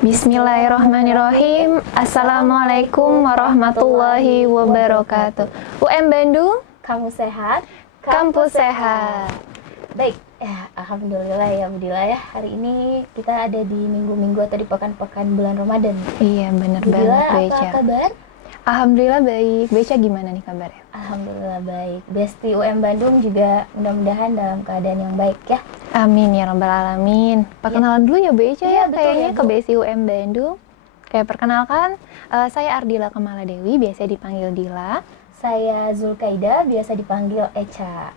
Bismillahirrahmanirrahim. Assalamualaikum warahmatullahi wabarakatuh. UM Bandung, Kamu sehat? kampus sehat. Baik, alhamdulillah ya Budila ya. Hari ini kita ada di minggu-minggu atau di pekan-pekan bulan Ramadan. Iya, bener Budila, banget, apa Beca. kabar? Alhamdulillah baik. Beca gimana nih kabarnya? Alhamdulillah baik. Besti UM Bandung juga mudah-mudahan dalam keadaan yang baik ya. Amin ya rabbal alamin. Perkenalan dulu ya Beca Iya, ya, betul kayaknya ya, ke Bu. Besti UM Bandung. Kayak perkenalkan, saya Ardila Kamaladewi, biasa dipanggil Dila. Saya Zulkaida, biasa dipanggil Echa.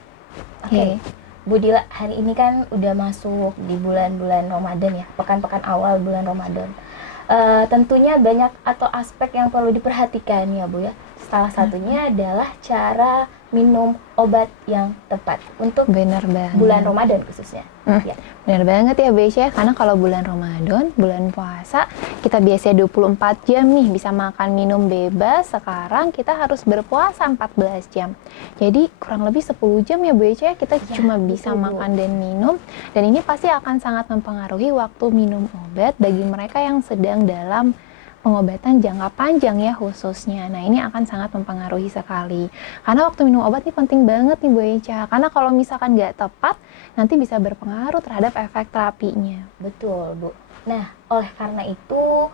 Oke. Budila, hari ini kan udah masuk di bulan-bulan Ramadan ya, pekan-pekan awal bulan Ramadan. Tentunya banyak atau aspek yang perlu diperhatikan ya Bu ya. Salah satunya adalah cara minum obat yang tepat untuk Bener banget. bulan Ramadan khususnya. Ya. Bener banget ya Beca, karena kalau bulan Ramadan, bulan puasa, kita biasanya 24 jam nih bisa makan minum bebas. Sekarang kita harus berpuasa 14 jam. Jadi kurang lebih 10 jam ya Beca, kita cuma bisa betul, Bu. makan dan minum. Dan ini pasti akan sangat mempengaruhi waktu minum obat bagi mereka yang sedang dalam pengobatan jangka panjang ya khususnya. Nah ini akan sangat mempengaruhi sekali. Karena waktu minum obat ini penting banget nih Bu Eca. Karena kalau misalkan nggak tepat, nanti bisa berpengaruh terhadap efek terapinya. Betul Bu. Nah, oleh karena itu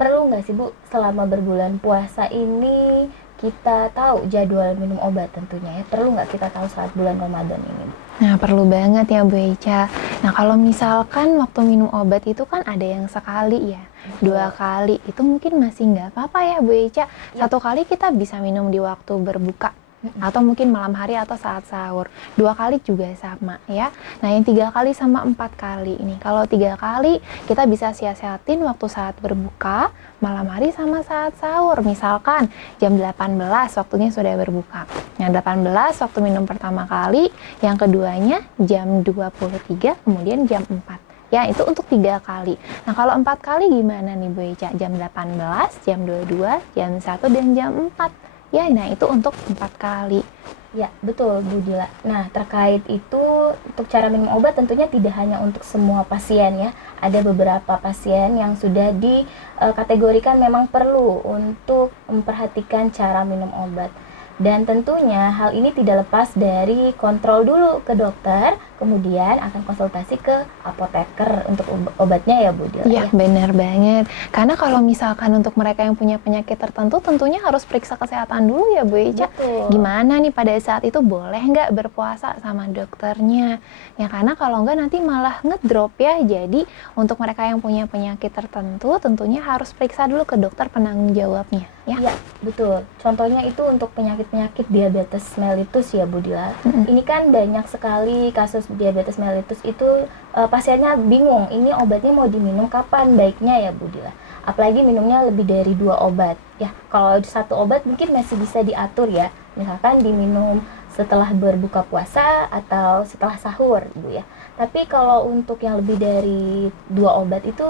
perlu nggak sih Bu selama berbulan puasa ini kita tahu jadwal minum obat tentunya ya. Perlu nggak kita tahu saat bulan Ramadan ini Bu? Nah perlu banget ya Bu Eca. Nah kalau misalkan waktu minum obat itu kan ada yang sekali ya, 2 kali, itu mungkin masih nggak apa-apa ya Bu Eca. 1 kali kita bisa minum di waktu berbuka, atau mungkin malam hari atau saat sahur. 2 kali juga sama ya. Nah yang 3 kali sama 4 kali ini, kalau 3 kali kita bisa siasatin waktu saat berbuka, malam hari sama saat sahur. Misalkan jam 18 waktunya sudah berbuka. Nah 18 waktu minum pertama kali, yang keduanya jam 23, kemudian jam 4. Ya, itu untuk 3 kali. Nah, kalau 4 kali gimana nih Bu Eca? Jam 18, jam 22, jam 1, dan jam 4. Ya, nah itu untuk 4 kali. Ya, betul Bu Dila. Nah, terkait itu untuk cara minum obat tentunya tidak hanya untuk semua pasien ya. Ada beberapa pasien yang sudah dikategorikan memang perlu untuk memperhatikan cara minum obat. Dan tentunya hal ini tidak lepas dari kontrol dulu ke dokter, kemudian akan konsultasi ke apoteker untuk obatnya ya Bu Dila. Iya, benar banget. Karena kalau misalkan untuk mereka yang punya penyakit tertentu, tentunya harus periksa kesehatan dulu ya Bu Eca. Betul. Gimana nih pada saat itu boleh nggak berpuasa sama dokternya? Ya karena kalau nggak nanti malah ngedrop ya. Jadi untuk mereka yang punya penyakit tertentu, tentunya harus periksa dulu ke dokter penanggung jawabnya. Ya. Iya, betul. Contohnya itu untuk penyakit-penyakit diabetes mellitus ya Bu Dila. Ini kan banyak sekali kasus diabetes mellitus itu pasiennya bingung, ini obatnya mau diminum kapan baiknya ya Bu Dila. Apalagi minumnya lebih dari 2 obat. Ya, kalau 1 obat mungkin masih bisa diatur ya. Misalkan diminum setelah berbuka puasa atau setelah sahur Bu ya. Tapi kalau untuk yang lebih dari 2 obat itu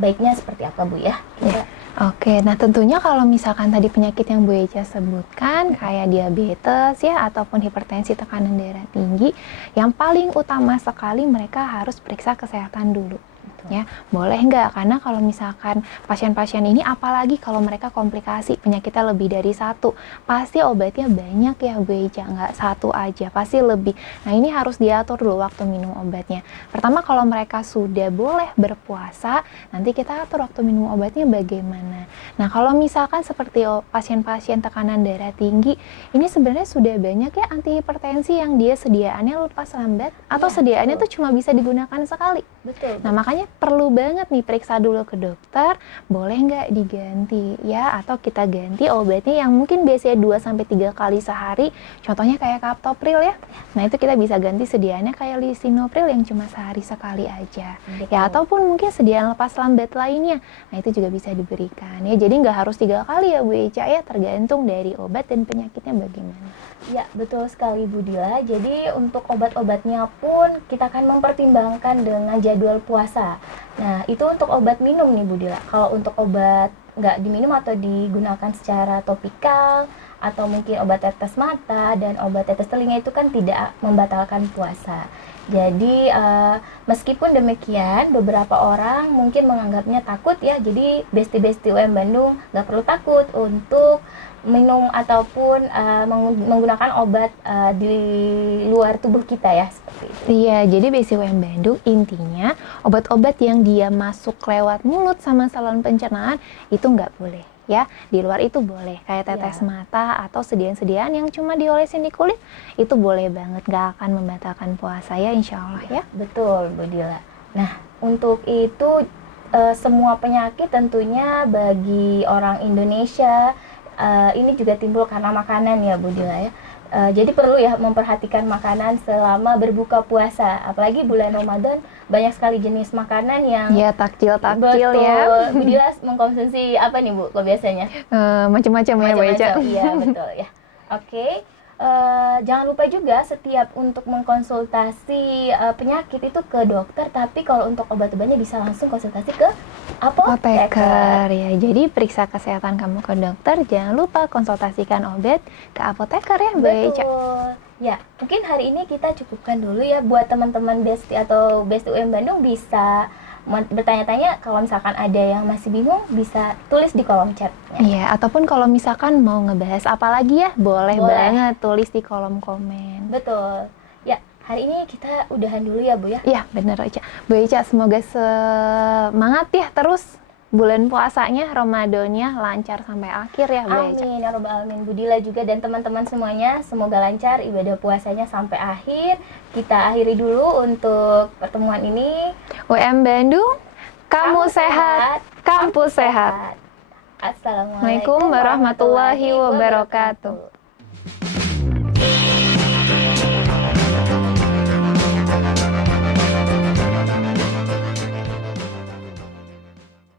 baiknya seperti apa Bu ya? Oke, nah tentunya kalau misalkan tadi penyakit yang Bu Eca sebutkan kayak diabetes ya ataupun hipertensi tekanan darah tinggi, yang paling utama sekali mereka harus periksa kesehatan dulu. Ya, boleh nggak? Karena kalau misalkan pasien-pasien ini apalagi kalau mereka komplikasi penyakitnya lebih dari 1, pasti obatnya banyak ya Bu Eca, nggak 1 aja, pasti lebih. Nah ini harus diatur dulu waktu minum obatnya. Pertama kalau mereka sudah boleh berpuasa, nanti kita atur waktu minum obatnya bagaimana. Nah kalau misalkan seperti pasien-pasien tekanan darah tinggi, ini sebenarnya sudah banyak ya antihipertensi yang dia sediaannya lepas lambat atau sediaannya tuh cuma bisa digunakan sekali. Betul. Nah makanya perlu banget nih periksa dulu ke dokter, boleh nggak diganti ya, atau kita ganti obatnya yang mungkin biasanya 2-3 kali sehari, contohnya kayak captopril ya. Nah itu kita bisa ganti sediaannya kayak lisinopril yang cuma sehari sekali aja. Ya ataupun mungkin sediaan lepas lambat lainnya, nah itu juga bisa diberikan ya. Jadi nggak harus 3 kali ya Bu Eca ya, tergantung dari obat dan penyakitnya bagaimana. Ya, betul sekali Bu Dila. Jadi untuk obat-obatnya pun kita akan mempertimbangkan dengan jadwal puasa. Nah, itu untuk obat minum nih Bu Dila. Kalau untuk obat nggak diminum atau digunakan secara topikal, atau mungkin obat tetes mata dan obat tetes telinga itu kan tidak membatalkan puasa. Jadi meskipun demikian, beberapa orang mungkin menganggapnya takut ya. Jadi Besti-Besti UM Bandung nggak perlu takut untuk minum ataupun menggunakan obat di luar tubuh kita ya, seperti itu. Iya, jadi Besti UM Bandung intinya obat-obat yang dia masuk lewat mulut sama saluran pencernaan itu nggak boleh ya. Di luar itu boleh, kayak tetes Ya. mata atau sediaan-sediaan yang cuma diolesin di kulit itu boleh banget, nggak akan membatalkan puasa ya, insya Allah ya. Betul, Bu Dila. Nah, untuk itu semua penyakit tentunya bagi orang Indonesia ini juga timbul karena makanan ya, Bu Dila ya. Jadi perlu ya memperhatikan makanan selama berbuka puasa. Apalagi bulan Ramadan banyak sekali jenis makanan yang Ya, takjil-takjil betul. ya. Bu Dila mengkonsumsi apa nih, Bu? Kok biasanya? Macam-macam ya, Bu Eca. Macam-macam, iya betul ya. Oke, jangan lupa juga setiap untuk mengkonsultasi penyakit itu ke dokter, tapi kalau untuk obat-obatnya bisa langsung konsultasi ke apoteker. Apoteker ya, jadi periksa kesehatan kamu ke dokter, jangan lupa konsultasikan obat ke apoteker ya, Bu Eca. Betul. Ya, mungkin hari ini kita cukupkan dulu ya buat teman-teman Besti atau Besti UM Bandung bisa bertanya-tanya. Kalau misalkan ada yang masih bingung bisa tulis di kolom chat. Iya, ataupun kalau misalkan mau ngebahas apa lagi ya, boleh Boleh. banget tulis di kolom komen. Betul. Ya, hari ini kita udahan dulu ya, Bu ya. Iya, bener Eca. Bu Eca, semoga semangat ya terus bulan puasanya, Ramadannya lancar sampai akhir ya, Bu Eca. Amin, ya robbal alamin. Bu Dila juga dan teman-teman semuanya semoga lancar ibadah puasanya sampai akhir. Kita akhiri dulu untuk pertemuan ini. UM Bandung, kamu sehat, kampus sehat. Assalamualaikum Assalamualaikum warahmatullahi wabarakatuh.